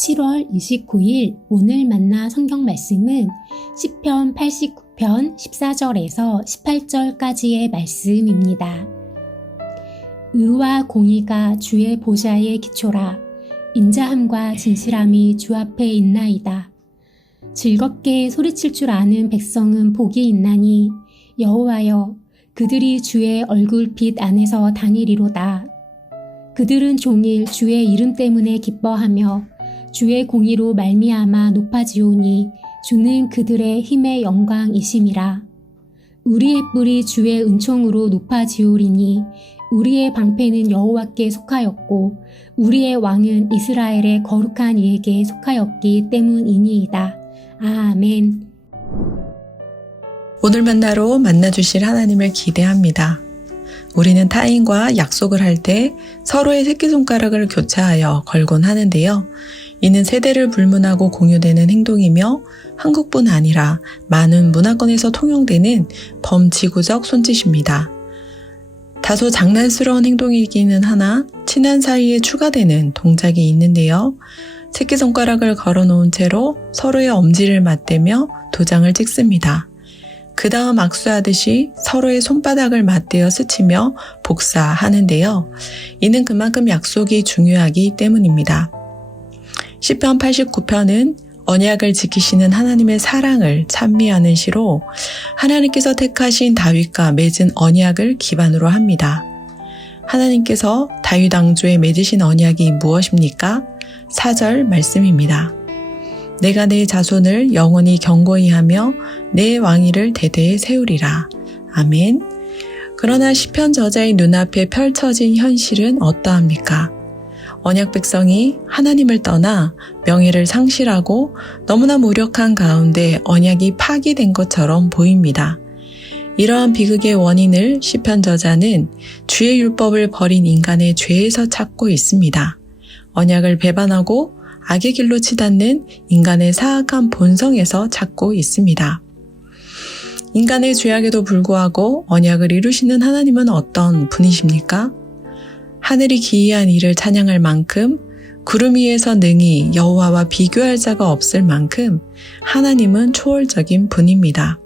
7월 29일 오늘 만나 성경 말씀은 시편 89편 14절에서 18절까지의 말씀입니다. 의와 공의가 주의 보좌의 기초라. 인자함과 진실함이 주 앞에 있나이다. 즐겁게 소리칠 줄 아는 백성은 복이 있나니 여호와여 그들이 주의 얼굴빛 안에서 다니리로다. 그들은 종일 주의 이름 때문에 기뻐하며 주의 공의로 말미암아 높아지오니 주는 그들의 힘의 영광이심이라. 우리의 뿔이 주의 은총으로 높아지오리니 우리의 방패는 여호와께 속하였고 우리의 왕은 이스라엘의 거룩한 이에게 속하였기 때문이니이다. 아멘. 오늘 만나로 만나주실 하나님을 기대합니다. 우리는 타인과 약속을 할 때 서로의 새끼손가락을 교차하여 걸곤 하는데요. 이는 세대를 불문하고 공유되는 행동이며 한국뿐 아니라 많은 문화권에서 통용되는 범지구적 손짓입니다. 다소 장난스러운 행동이기는 하나 친한 사이에 추가되는 동작이 있는데요. 새끼손가락을 걸어놓은 채로 서로의 엄지를 맞대며 도장을 찍습니다. 그 다음 악수하듯이 서로의 손바닥을 맞대어 스치며 복사하는데요. 이는 그만큼 약속이 중요하기 때문입니다. 시편 89편은 언약을 지키시는 하나님의 사랑을 찬미하는 시로 하나님께서 택하신 다윗과 맺은 언약을 기반으로 합니다. 하나님께서 다윗 왕조에 맺으신 언약이 무엇입니까? 4절 말씀입니다. 내가 내 자손을 영원히 경고히 하며 내 왕위를 대대에 세우리라. 아멘. 그러나 시편 저자의 눈앞에 펼쳐진 현실은 어떠합니까? 언약 백성이 하나님을 떠나 명예를 상실하고 너무나 무력한 가운데 언약이 파기된 것처럼 보입니다. 이러한 비극의 원인을 시편 저자는 주의 율법을 버린 인간의 죄에서 찾고 있습니다. 언약을 배반하고 악의 길로 치닫는 인간의 사악한 본성에서 찾고 있습니다. 인간의 죄악에도 불구하고 언약을 이루시는 하나님은 어떤 분이십니까? 하늘이 기이한 이를 찬양할 만큼 구름 위에서 능히 여호와와 비교할 자가 없을 만큼 하나님은 초월적인 분입니다.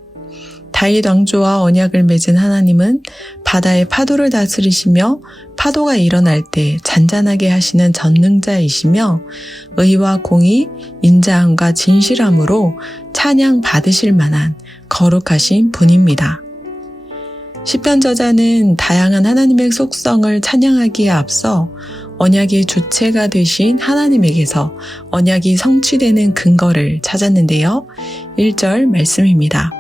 다윗 왕조와 언약을 맺은 하나님은 바다의 파도를 다스리시며 파도가 일어날 때 잔잔하게 하시는 전능자이시며 의와 공의, 인자함과 진실함으로 찬양 받으실 만한 거룩하신 분입니다. 시편 저자는 다양한 하나님의 속성을 찬양하기에 앞서 언약의 주체가 되신 하나님에게서 언약이 성취되는 근거를 찾았는데요. 1절 말씀입니다.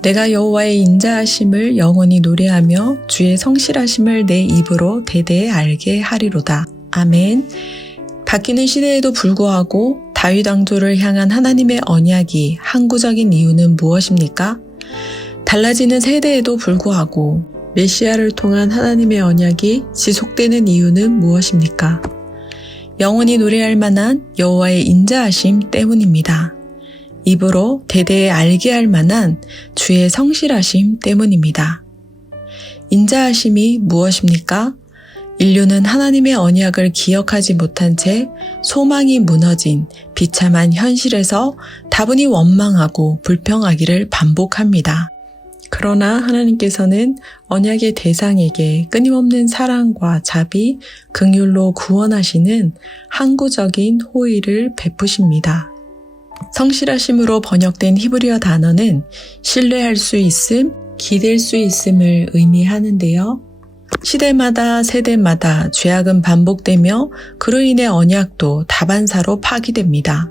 내가 여호와의 인자하심을 영원히 노래하며 주의 성실하심을 내 입으로 대대에 알게 하리로다. 아멘. 바뀌는 시대에도 불구하고 다윗 왕조를 향한 하나님의 언약이 항구적인 이유는 무엇입니까? 달라지는 세대에도 불구하고 메시아를 통한 하나님의 언약이 지속되는 이유는 무엇입니까? 영원히 노래할 만한 여호와의 인자하심 때문입니다. 입으로 대대에 알게 할 만한 주의 성실하심 때문입니다. 인자하심이 무엇입니까? 인류는 하나님의 언약을 기억하지 못한 채 소망이 무너진 비참한 현실에서 다분히 원망하고 불평하기를 반복합니다. 그러나 하나님께서는 언약의 대상에게 끊임없는 사랑과 자비, 긍휼로 구원하시는 항구적인 호의를 베푸십니다. 성실하심으로 번역된 히브리어 단어는 신뢰할 수 있음, 기댈 수 있음을 의미하는데요. 시대마다 세대마다 죄악은 반복되며 그로 인해 언약도 다반사로 파기됩니다.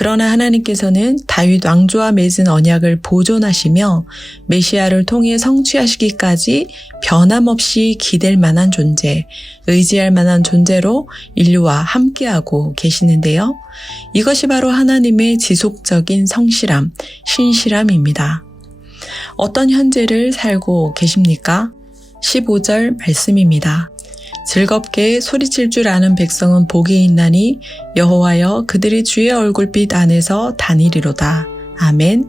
그러나 하나님께서는 다윗 왕조와 맺은 언약을 보존하시며 메시아를 통해 성취하시기까지 변함없이 기댈 만한 존재, 의지할 만한 존재로 인류와 함께하고 계시는데요. 이것이 바로 하나님의 지속적인 성실함, 신실함입니다. 어떤 현재를 살고 계십니까? 15절 말씀입니다. 즐겁게 소리칠 줄 아는 백성은 복이 있나니 여호와여 그들이 주의 얼굴빛 안에서 다니리로다. 아멘.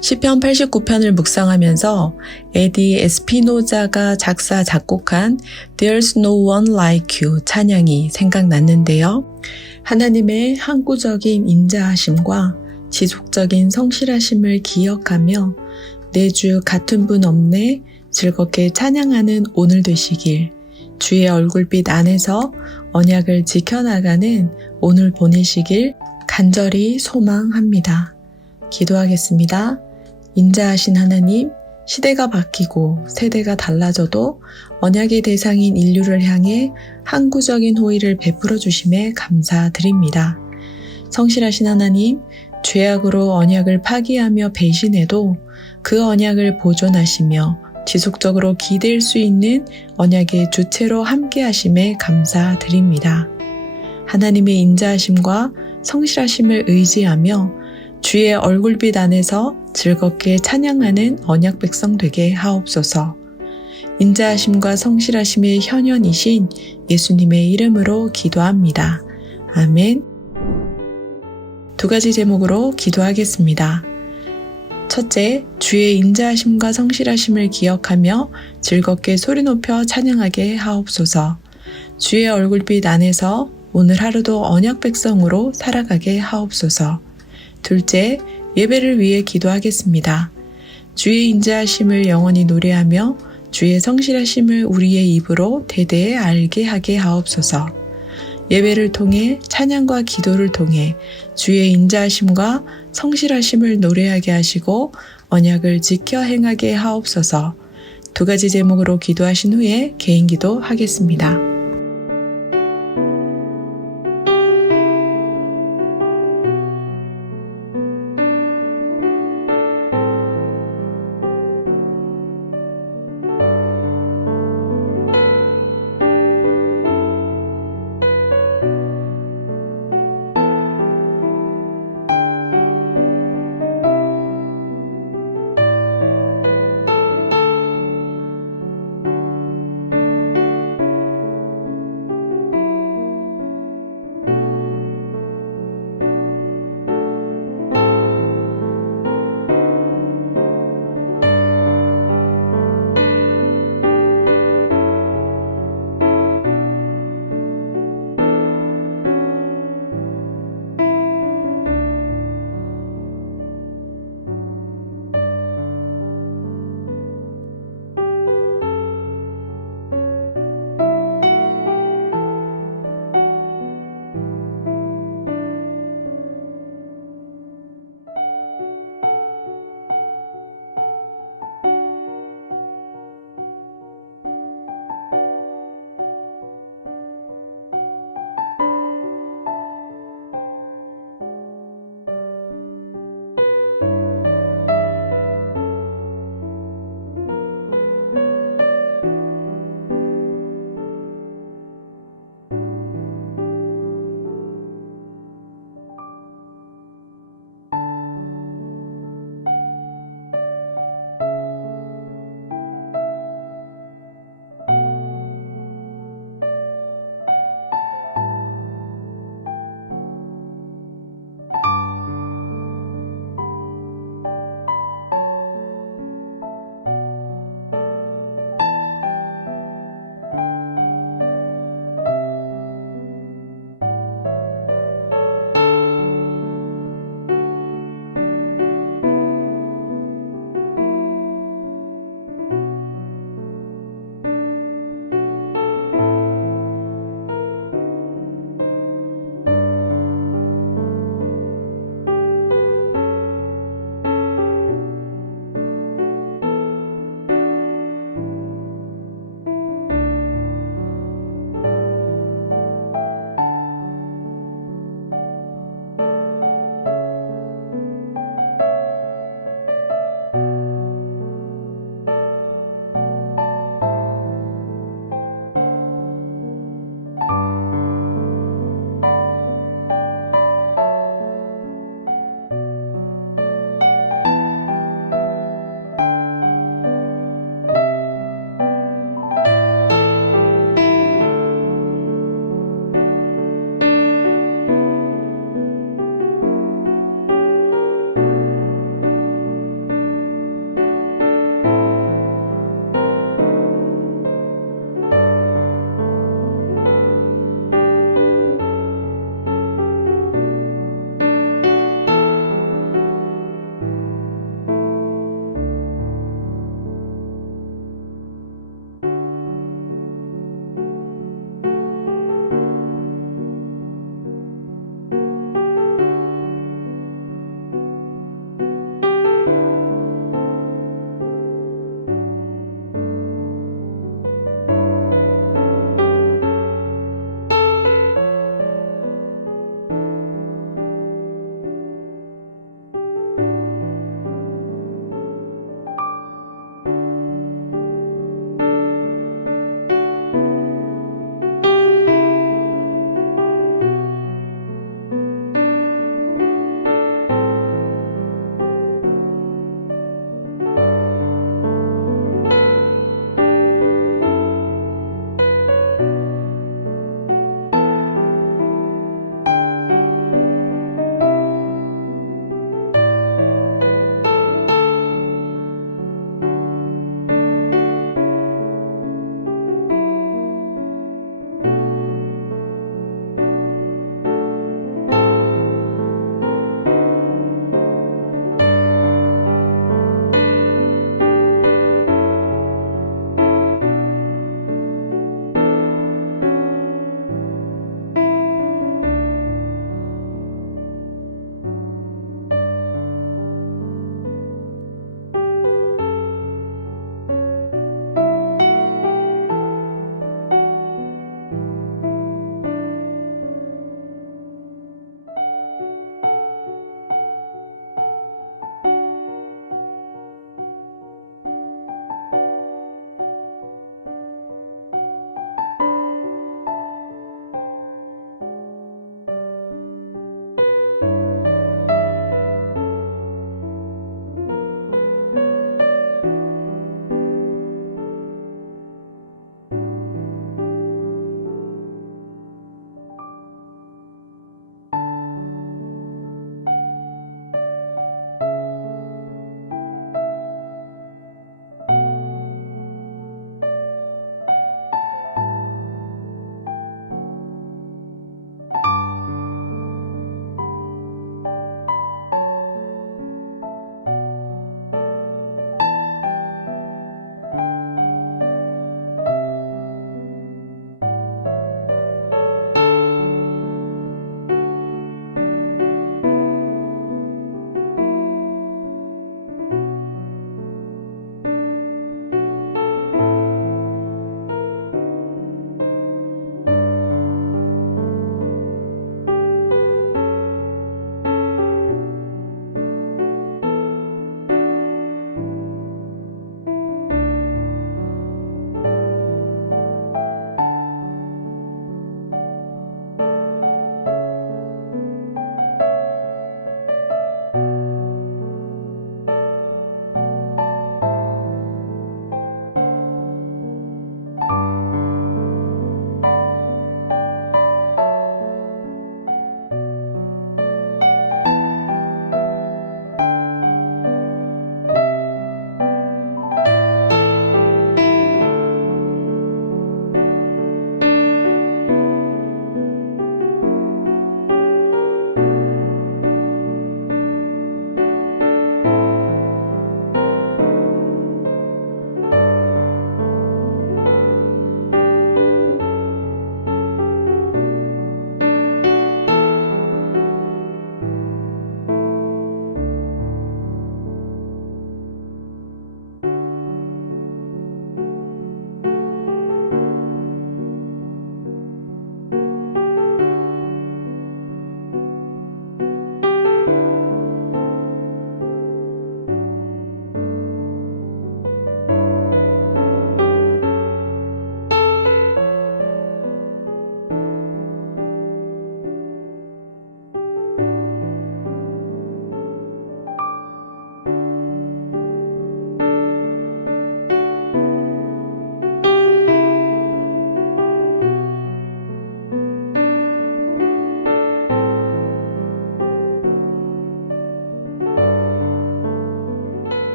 시편 89편을 묵상하면서 에디 에스피노자가 작사 작곡한 There's No One Like You 찬양이 생각났는데요. 하나님의 항구적인 인자하심과 지속적인 성실하심을 기억하며 내 주 같은 분 없네 즐겁게 찬양하는 오늘 되시길, 주의 얼굴빛 안에서 언약을 지켜나가는 오늘 보내시길 간절히 소망합니다. 기도하겠습니다. 인자하신 하나님, 시대가 바뀌고 세대가 달라져도 언약의 대상인 인류를 향해 항구적인 호의를 베풀어 주심에 감사드립니다. 성실하신 하나님, 죄악으로 언약을 파기하며 배신해도 그 언약을 보존하시며 지속적으로 기댈 수 있는 언약의 주체로 함께 하심에 감사드립니다. 하나님의 인자하심과 성실하심을 의지하며 주의 얼굴빛 안에서 즐겁게 찬양하는 언약 백성 되게 하옵소서. 인자하심과 성실하심의 현현이신 예수님의 이름으로 기도합니다. 아멘. 2가지 제목으로 기도하겠습니다. 첫째, 주의 인자하심과 성실하심을 기억하며 즐겁게 소리 높여 찬양하게 하옵소서. 주의 얼굴빛 안에서 오늘 하루도 언약 백성으로 살아가게 하옵소서. 둘째, 예배를 위해 기도하겠습니다. 주의 인자하심을 영원히 노래하며 주의 성실하심을 우리의 입으로 대대에 알게 하게 하옵소서. 예배를 통해 찬양과 기도를 통해 주의 인자하심과 성실하심을 노래하게 하시고 언약을 지켜 행하게 하옵소서. 2가지 제목으로 기도하신 후에 개인 기도 하겠습니다.